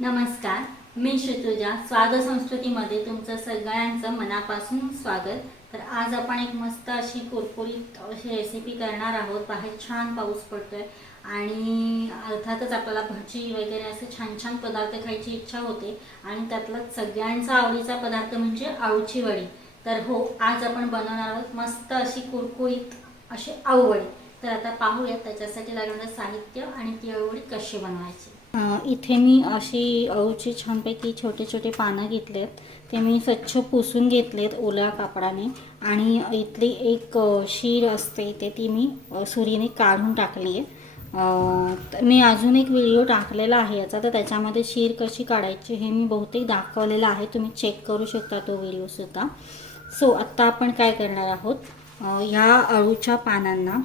नमस्कार, मी ऋतुजा. स्वाद संस्कृतीमध्ये तुमचं सगळ्यांचं मनापासून स्वागत. तर आज आपण एक मस्त अशी कुरकुरीत अशी रेसिपी करणार आहोत. बाहेर छान पाऊस पडतोय आणि अर्थातच आपल्याला भजी वगैरे असे छान छान पदार्थ खायची इच्छा होते आणि त्यातला सगळ्यांचा आवडीचा पदार्थ म्हणजे आळूची वडी. तर हो, आज आपण बनवणार आहोत मस्त अशी कुरकुरीत अशी आळू वडी. तर आता पाहूया त्याच्यासाठी लागणारं साहित्य आणि ती आळू वडी कशी बनवायची. इथे मी अशी अळूची छानपैकी छोटे छोटे पानं घेतलेत. ते मी स्वच्छ पुसून घेतलेत ओल्या कापडाने आणि इथली एक शीर असते ती मी सुरीने काढून टाकली आहे. मी अजून एक व्हिडिओ टाकलेला आहे याचा, तर त्याच्यामध्ये शीर कशी काढायची हे मी बहुतेक दाखवलेलं आहे. तुम्ही चेक करू शकता तो व्हिडिओसुद्धा. सो आत्ता आपण काय करणार आहोत, ह्या अळूच्या पानांना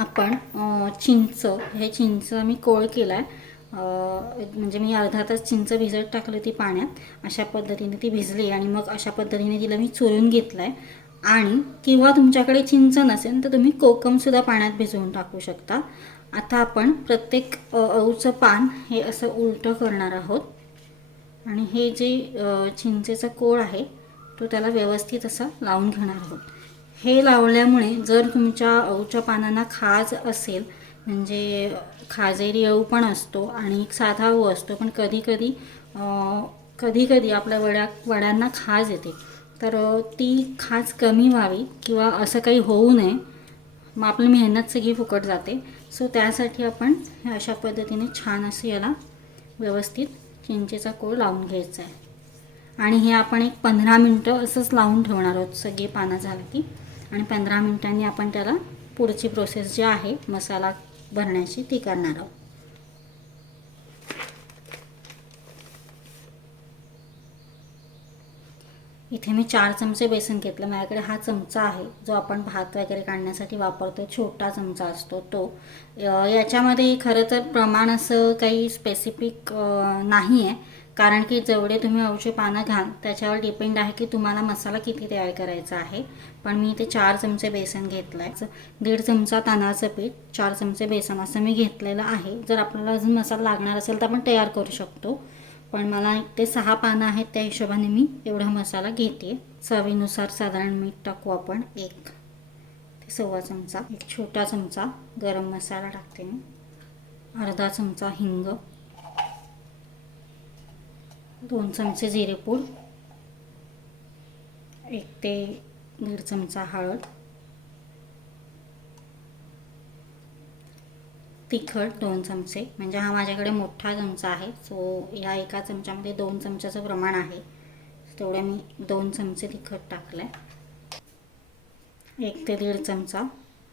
आपण चिंच मी कोळ केला आहे. म्हणजे मी अर्धा तास चिंच भिजत टाकली ती पाण्यात. अशा पद्धतीने ती भिजली आणि मग अशा पद्धतीने तिला मी चुरून घेतलं आहे. आणि किंवा तुमच्याकडे चिंच नसेल तर तुम्ही कोकमसुद्धा पाण्यात भिजवून टाकू शकता. आता आपण प्रत्येक अळूचं पान हे असं उलटं करणार आहोत आणि हे जे चिंचेचा कोळ आहे तो त्याला व्यवस्थित असं लावून घेणार आहोत. हे लावल्यामुळे जर तुमच्या अळूच्या पानांना खाज असेल, म्हणजे खाजेरी अळू पण असतो आणि एक साधा अळू असतो, पण कधी कधी आपल्या वड्यांना खाज येते. तर ती खाज कमी व्हावी किंवा असं काही होऊ नये, मग आपली मेहनत सगळी फुकट जाते. सो त्यासाठी आपण हे अशा पद्धतीने छान असं याला व्यवस्थित चिंचेचा कोळ लावून घ्यायचा आहे. आणि हे आपण एक 15 मिनटं असंच लावून ठेवणार आहोत. सगळी पानं झाली की आणि 15 मिनटांनी आपण त्याला पुढची प्रोसेस जी आहे मसाला भरण्याची ती करणार आहोत. इथे मी 4 चमचे बेसन घेतलं. माझ्याकडे हा चमचा आहे जो आपण भात वगैरे काढण्यासाठी वापरतो, छोटा चमचा असतो तो. याच्यामध्ये खरं तर प्रमाण असं काही स्पेसिफिक नाही आहे, कारण की जेवढे तुम्ही अळूचे पानं घाल त्याच्यावर डिपेंड आहे की तुम्हाला मसाला किती तयार करायचा आहे. पण मी इथे 4 चमचे बेसन घेतलं आहे. 1.5 चमचा तांदळाचं पीठ, 4 चमचे बेसन असं मी घेतलेलं आहे. जर आपल्याला अजून मसाला लागणार असेल तर आपण तयार करू शकतो, पण मला 1 ते 6 पानं आहेत त्या हिशोबाने मी एवढा मसाला घेते. चवीनुसार साधारण मीठ टाकू आपण 1 ते 1.25 चमचा. एक छोटा चमचा गरम मसाला टाकते मी. अर्धा चमचा हिंग, 2 चमचे जिरेपूड, 1 ते 1.5 चमचा हळद, तिखट 2 चमचे, म्हणजे हा माझ्याकडे मोठा चमचा आहे. सो या एका चमच्यामध्ये 2 चमच्याचं प्रमाण आहे, तेवढे मी 2 चमचे तिखट टाकलं आहे. 1 ते 1.5 चमचा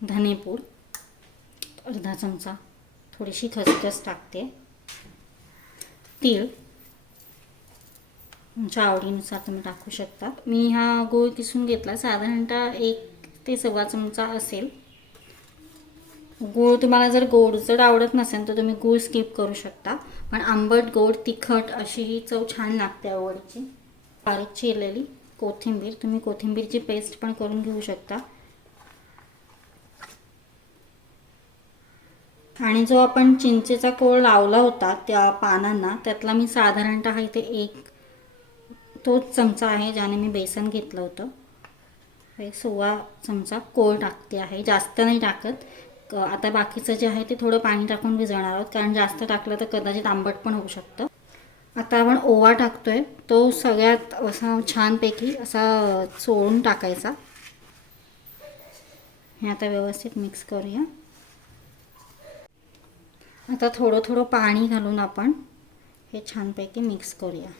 धनेपूड, अर्धा चमचा थोडीशी खसखस टाकते, तीळ तुमच्या आवडीनुसार तुम्ही टाकू शकता. मी हा गूळ किसून घेतला, साधारणतः 1 ते 1.25 चमचा असेल. गूळ तुम्हाला जर गोडचट आवडत नसेल तर तुम्ही गूळ स्किप करू शकता, पण आंबट गोड तिखट अशी ही चव छान लागते आवडीची. बारीक चिरलेली कोथिंबीर, तुम्ही कोथिंबीरची पेस्ट पण करून घेऊ शकता. आणि जो आपण चिंचेचा कोळ लावला होता त्या पानांना, त्यातला मी साधारणतः इथे 1 तोच चमचा आहे ज्याने मी बेसन घेतलं होतं. 1.25 चमचा कोळ टाकते आहे, जास्त नाही टाकत. आता बाकीचं जे आहे ते थोडं पाणी टाकून भिजवणार आहोत, कारण जास्त टाकलं तर कदाचित आंबट पण होऊ शकतं. आता आपण ओवा टाकतोय, तो सगळ्यात असा छानपैकी असा चोळून टाकायचा. हे आता व्यवस्थित मिक्स करूया. आता थोडं थोडं पाणी घालून आपण हे छानपैकी मिक्स करूया.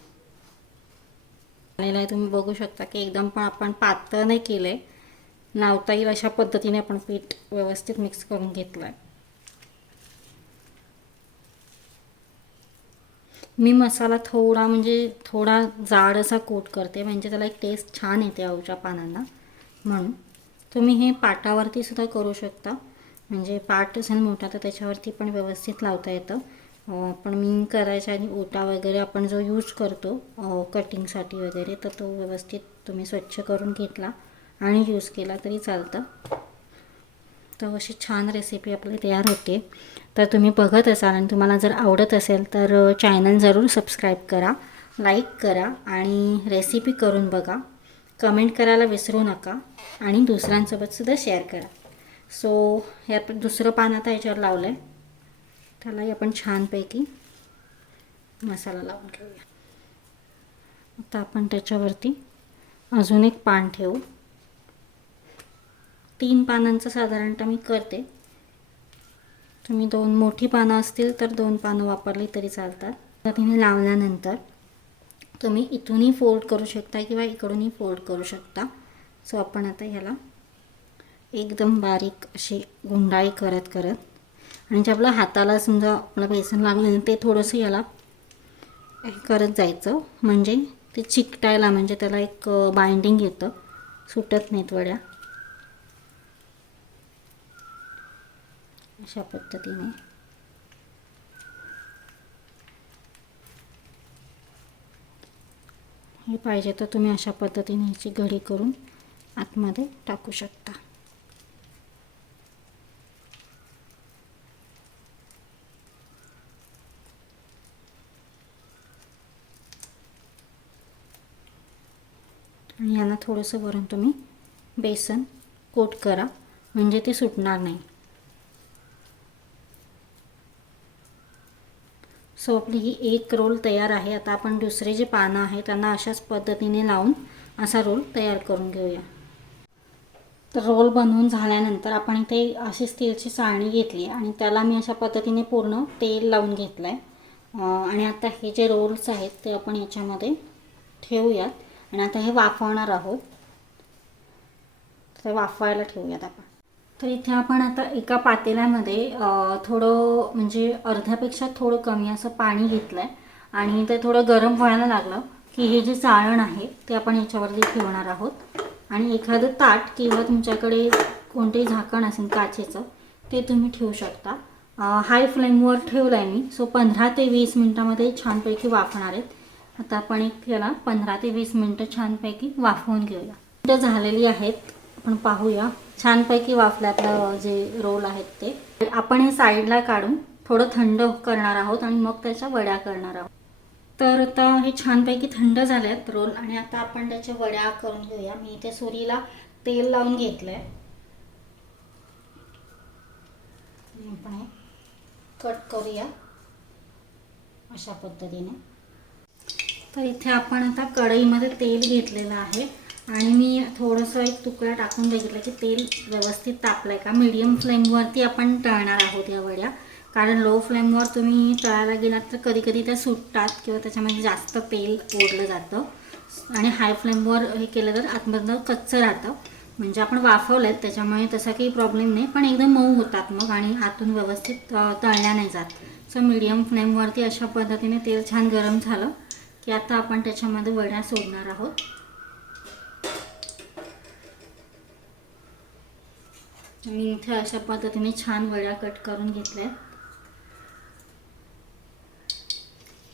तुम्ही बघू शकता की एकदम पण आपण पातळ नाही केलंय, लावता येईल अशा पद्धतीने आपण पीठ व्यवस्थित मिक्स करून घेतलंय. मी मसाला थोडा जाड असा कोट करते, म्हणजे त्याला एक टेस्ट छान येते अळूच्या पानांना. म्हणून तुम्ही हे पाटावरती सुद्धा करू शकता, म्हणजे पाट असेल मोठा तर त्याच्यावरती पण व्यवस्थित लावता येतं. पण मी करायच्या आधी ओटा वगैरे आपण जो यूज करतो कटिंगसाठी वगैरे, तर तो व्यवस्थित तुम्ही स्वच्छ करून घेतला आणि यूज केला तरी चालतं. तर अशी छान रेसिपी आपली तयार होते. तर तुम्ही बघत असाल आणि तुम्हाला जर आवडत असेल तर चॅनल जरूर सबस्क्राईब करा, लाईक करा आणि रेसिपी करून बघा. कमेंट करायला विसरू नका आणि दुसऱ्यांसोबतसुद्धा शेअर करा. सो हे आपण दुसरं पान आता याच्यावर लावलं आहे. त्यालाही आपण छानपैकी मसाला लावून घेऊया. आता आपण त्याच्यावरती अजून एक पान ठेवू. 3 पानांचं साधारणतः मी करते. तुम्ही 2 मोठी पानं असतील तर 2 पानं वापरली तरी चालतात. तर तिने लावल्यानंतर तुम्ही इथूनही फोल्ड करू शकता किंवा इकडूनही फोल्ड करू शकता. सो आपण आता ह्याला एकदम बारीक अशी गुंडाळी करत करत आणि जे आपल्या हाताला समजा आपलं बेसन लागलं ते थोडंसं याला करत जायचं, म्हणजे ते चिकटायला, म्हणजे त्याला एक बाइंडिंग येतं, सुटत नाहीत वड्या. अशा पद्धतीने हे पाहिजे तर तुम्ही अशा पद्धतीने ह्याची घडी करून आतमध्ये टाकू शकता. आणि यांना थोडंसं वरून तुम्ही बेसन कोट करा, म्हणजे ते सुटणार नाही. सो आपली ही एक रोल तयार आहे. आता आपण दुसरे जे पानं आहेत त्यांना अशाच पद्धतीने लावून असा रोल तयार करून घेऊया. तर रोल बनवून झाल्यानंतर आपण इथे अशी स्टीलची चाळणी घेतली आणि त्याला मी अशा पद्धतीने पूर्ण तेल लावून घेतलं आहे. आणि आता हे जे रोल्स आहेत ते आपण याच्यामध्ये ठेवूयात आणि आता हे वाफवणार आहोत. तर वाफवायला ठेवूयात आपण. तर इथे आपण आता एका पातेल्यामध्ये थोडं म्हणजे अर्ध्यापेक्षा थोडं कमी असं पाणी घेतलं आहे आणि ते थोडं गरम व्हायला लागलं की हे जे चाळण आहे ते आपण याच्यावरती ठेवणार आहोत. आणि एखादं ताट किंवा तुमच्याकडे कोणतेही झाकण असेल काचेचं ते तुम्ही ठेवू शकता. हाय फ्लेमवर ठेवलं आहे मी. सो 15 ते 20 मिनटामध्ये छानपैकी वाफणार आहेत. आता आपण एक याला 15 ते 20 मिनटं छानपैकी वाफवून घेऊया. मिनटं झालेली आहेत, आपण पाहूया. छानपैकी वाफल्यातलं जे रोल आहेत ते आपण हे साईडला काढून थोडं थंड करणार आहोत आणि मग त्याच्या वड्या करणार आहोत. तर आता हे छानपैकी थंड झाले आहेत रोल आणि आता आपण त्याच्या वड्या करून घेऊया. मी इथे सुरीला तेल लावून घेतलं आहे. आपण कट करूया अशा पद्धतीने. तर इथे आपण आता कढईमध्ये तेल घेतलेलं आहे आणि मी थोडंसं एक तुकडा टाकून बघितलं की तेल व्यवस्थित तापलं आहे का. मीडियम फ्लेमवरती आपण तळणार आहोत या वड्या, कारण लो फ्लेमवर तुम्ही तळायला गेलात तर कधी कधी त्या सुटतात किंवा त्याच्यामध्ये जास्त तेल ओढलं जातं. आणि हाय फ्लेमवर हे केलं तर आतमधनं कच्चं राहतं. म्हणजे आपण वाफवलं आहेत त्याच्यामुळे तसा काही प्रॉब्लेम नाही, पण एकदम मऊ होतात मग आणि आतून व्यवस्थित तळल्या नाही जात. सो मीडियम फ्लेमवरती अशा पद्धतीने तेल छान गरम झालं की आता आपण त्याच्यामध्ये वड्या सोडणार आहोत. आणि इथे अशा पद्धतीने छान वड्या कट करून घेतल्या.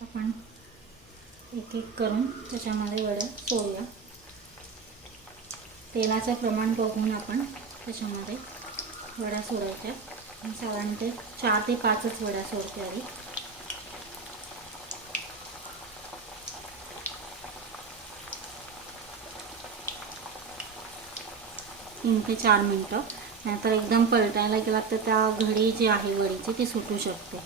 आपण एक एक करून त्याच्यामध्ये वड्या सोडूया. तेलाचं प्रमाण बघून आपण त्याच्यामध्ये वड्या सोडायच्या. साधारणतः 4 ते 5च वड्या सोडते आधी. 3 ते 4 मिनटं. नाहीतर एकदम पलटायला गेला तर त्या घडी जी आहे वडीची ती सुटू शकते.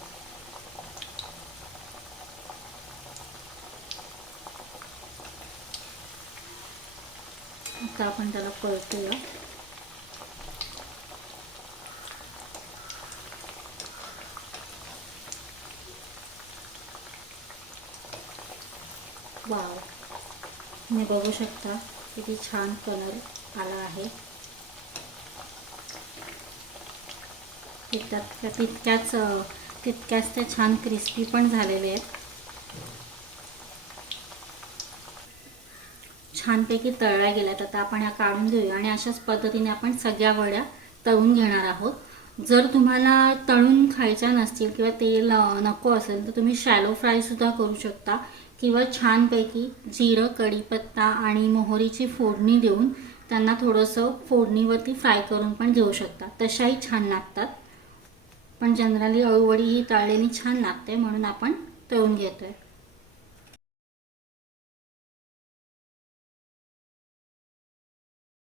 आता आपण त्याला पलटूया. वाव, तुम्ही बघू शकता किती छान कलर आला आहे. तितक्याच ते छान क्रिस्पी पण झालेले आहेत. छानपैकी तळल्या गेल्यात. आता आपण या काढून घेऊया आणि अशाच पद्धतीने आपण सगळ्या वड्या तळून घेणार आहोत. जर तुम्हाला तळून खायच्या नसतील किंवा तेल नको असेल तर तुम्ही शॅलो फ्रायसुद्धा करू शकता किंवा छानपैकी जिरं, कढीपत्ता आणि मोहरीची फोडणी देऊन त्यांना थोडंसं फोडणीवरती फ्राय करून पण घेऊ शकता, तशाही छान लागतात. पण जनरली अळूवडी ही तळलेली छान लागते म्हणून आपण तळून घेतोय.